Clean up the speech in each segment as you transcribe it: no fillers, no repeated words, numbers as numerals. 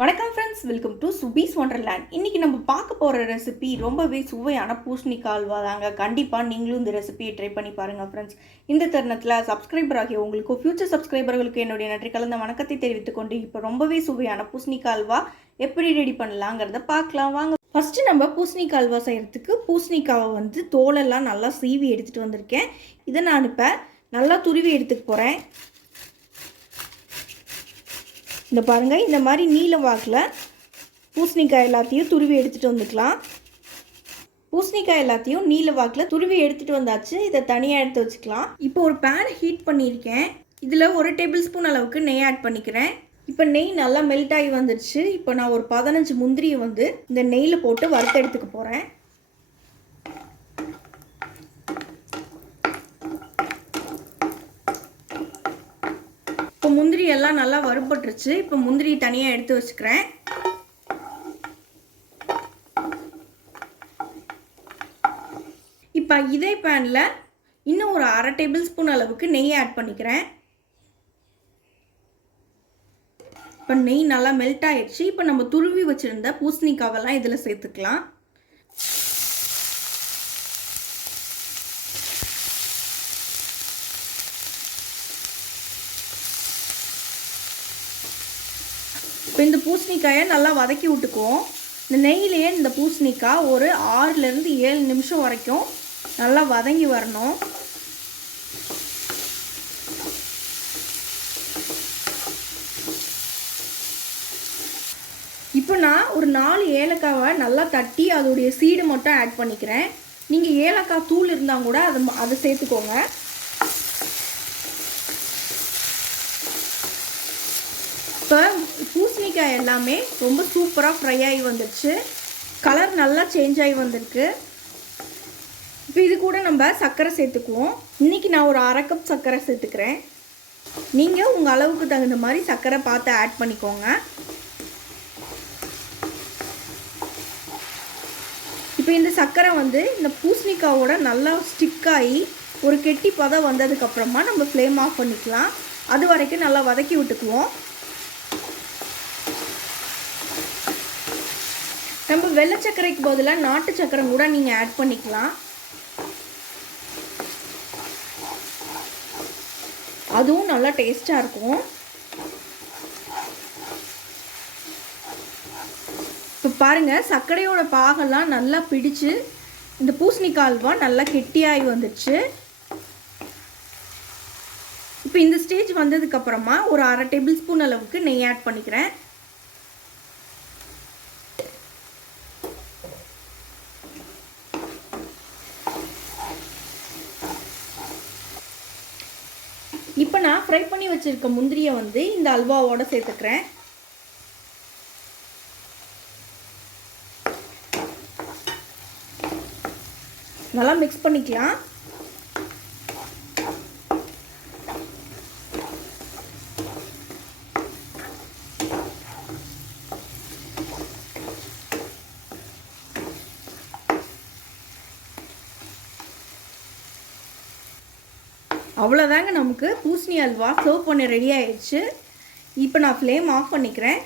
வணக்கம் friends, welcome to சுபீஸ் wonderland. இன்றைக்கி நம்ம பார்க்க போகிற ரெசிபி ரொம்பவே சுவையான பூசணிக்காய் அல்வா தாங்க. கண்டிப்பாக நீங்களும் இந்த ரெசிபியை ட்ரை பண்ணி பாருங்கள் ஃப்ரெண்ட்ஸ். இந்த தருணத்தில் சப்ஸ்கிரைபர் ஆகிய உங்களுக்கு ஃபியூச்சர் சப்ஸ்கிரைபர்களுக்கு என்னுடைய நன்றி கலந்த வணக்கத்தை தெரிவித்துக்கொண்டு இப்போ ரொம்பவே சுவையான பூசணிக்காய் அல்வா எப்படி ரெடி பண்ணலாங்கிறத பார்க்கலாம் வாங்க. ஃபஸ்ட்டு நம்ம பூசணிக்காய் அல்வா செய்கிறதுக்கு பூசணிக்காவை தோலெல்லாம் நல்லா சீவி எடுத்துகிட்டு வந்திருக்கேன். இதை நான் இப்போ நல்லா துருவி எடுத்துக்க போகிறேன். இந்த பாருங்கள், இந்த மாதிரி நீல வாக்கில் பூசணிக்காய் எல்லாத்தையும் துருவி எடுத்துகிட்டு வந்துக்கலாம். பூசணிக்காய் எல்லாத்தையும் நீல வாக்கில் துருவி எடுத்துகிட்டு வந்தாச்சு. இதை தனியாக எடுத்து வச்சுக்கலாம். இப்போ ஒரு பேனை ஹீட் பண்ணியிருக்கேன். இதில் 1 டேபிள் ஸ்பூன் அளவுக்கு நெய் ஆட் பண்ணிக்கிறேன். இப்போ நெய் நல்லா மெல்ட் ஆகி வந்துடுச்சு. இப்போ நான் ஒரு 15 முந்திரியை இந்த நெய்யில் போட்டு வறுத்து எடுத்துக்க போகிறேன். இப்போ முந்திரி எல்லாம் நல்லா வறுபட்டுருச்சு. இப்போ முந்திரி தனியாக எடுத்து வச்சுக்கிறேன். இப்போ இதே பேனில் இன்னும் ஒரு 1/2 டேபிள் ஸ்பூன் அளவுக்கு நெய் ஆட் பண்ணிக்கிறேன். இப்போ நெய் நல்லா மெல்ட் ஆயிடுச்சு. இப்போ நம்ம துருவி வச்சுருந்த பூசணிக்காவெல்லாம் இதில் சேர்த்துக்கலாம். இப்போ இந்த பூசணிக்காயை நல்லா வதக்கி விட்டுக்குவோம். இந்த நெய்யிலேயே இந்த பூசணிக்காய் ஒரு 6லேருந்து 7 நிமிஷம் வரைக்கும் நல்லா வதங்கி வரணும். இப்போ நான் ஒரு 4 ஏலக்காவை நல்லா தட்டி அதோடைய சீடு மட்டும் ஆட் பண்ணிக்கிறேன். நீங்கள் ஏலக்காய் தூள் இருந்தால் கூட அதை சேர்த்துக்கோங்க. இப்போ பூசணிக்காய் எல்லாமே ரொம்ப சூப்பராக ஃப்ரை ஆகி வந்துடுச்சு. கலர் நல்லா சேஞ்ச் ஆகி வந்திருக்கு. இப்போ இது கூட நம்ம சர்க்கரை சேர்த்துக்குவோம். இன்றைக்கி நான் ஒரு 1/2 கப் சர்க்கரை சேர்த்துக்கிறேன். நீங்கள் உங்கள் அளவுக்கு தகுந்த மாதிரி சர்க்கரை பார்த்து ஆட் பண்ணிக்கோங்க. இப்போ இந்த சர்க்கரை இந்த பூசணிக்காயோட நல்லா ஸ்டிக்காகி ஒரு கெட்டி பதம் வந்ததுக்கப்புறமா நம்ம ஃப்ளேம் ஆஃப் பண்ணிக்கலாம். அது வரைக்கும் நல்லா வதக்கி விட்டுக்குவோம். நம்ம வெள்ளை சர்க்கரைக்கு பதிலாக நாட்டு சர்க்கரை கூட நீங்கள் ஆட் பண்ணிக்கலாம். அதுவும் நல்லா டேஸ்ட்டாக இருக்கும். இப்போ பாருங்கள், சர்க்கரையோட பாகெல்லாம் நல்லா பிடிச்சு இந்த பூசணிக்காய் அல்வா நல்லா கெட்டியாகி வந்துடுச்சு. இப்போ இந்த ஸ்டேஜ் வந்ததுக்கப்புறமா ஒரு 1/2 டேபிள் ஸ்பூன் அளவுக்கு நெய் ஆட் பண்ணிக்கிறேன். இப்போ நான் ஃப்ரை பண்ணி வச்சுருக்க முந்திரியை இந்த அல்வாவோட சேர்த்துக்கிறேன். நல்லா மிக்ஸ் பண்ணிக்கலாம். அவ்வளோதாங்க, நமக்கு பூசணி அல்வா சர்வ் பண்ண ரெடி ஆயிடுச்சு. இப்போ நான் ஃப்ளேம் ஆஃப் பண்ணிக்கிறேன்.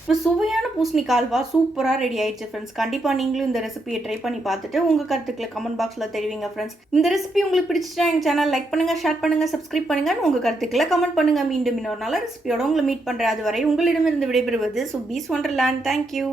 இப்போ சுவையான பூசணிக்காய் அல்வா சூப்பராக ரெடி ஆயிடுச்சு ஃப்ரெண்ட்ஸ். கண்டிப்பாக நீங்களும் இந்த ரெசிபியை ட்ரை பண்ணி பார்த்துட்டு உங்கள் கருத்துக்களை கமெண்ட் பாக்ஸில் தெரிவிங்க ஃப்ரெண்ட்ஸ். இந்த ரெசிபி உங்களுக்கு பிடிச்சிட்டா எங்கள் சேனல் லைக் பண்ணுங்கள், ஷேர் பண்ணுங்கள், சப்ஸ்கிரைப் பண்ணுங்கள். உங்கள் கருத்துக்களை கமெண்ட் பண்ணுங்கள். மீண்டும் இன்னொரு நல்ல ரெசிபியோட உங்களை மீட் பண்ணுறேன். அதுவரை உங்களிடமிருந்து விடைபெறுவது சுபீஸ் ஒண்டர்லேண்ட். தேங்க்யூ.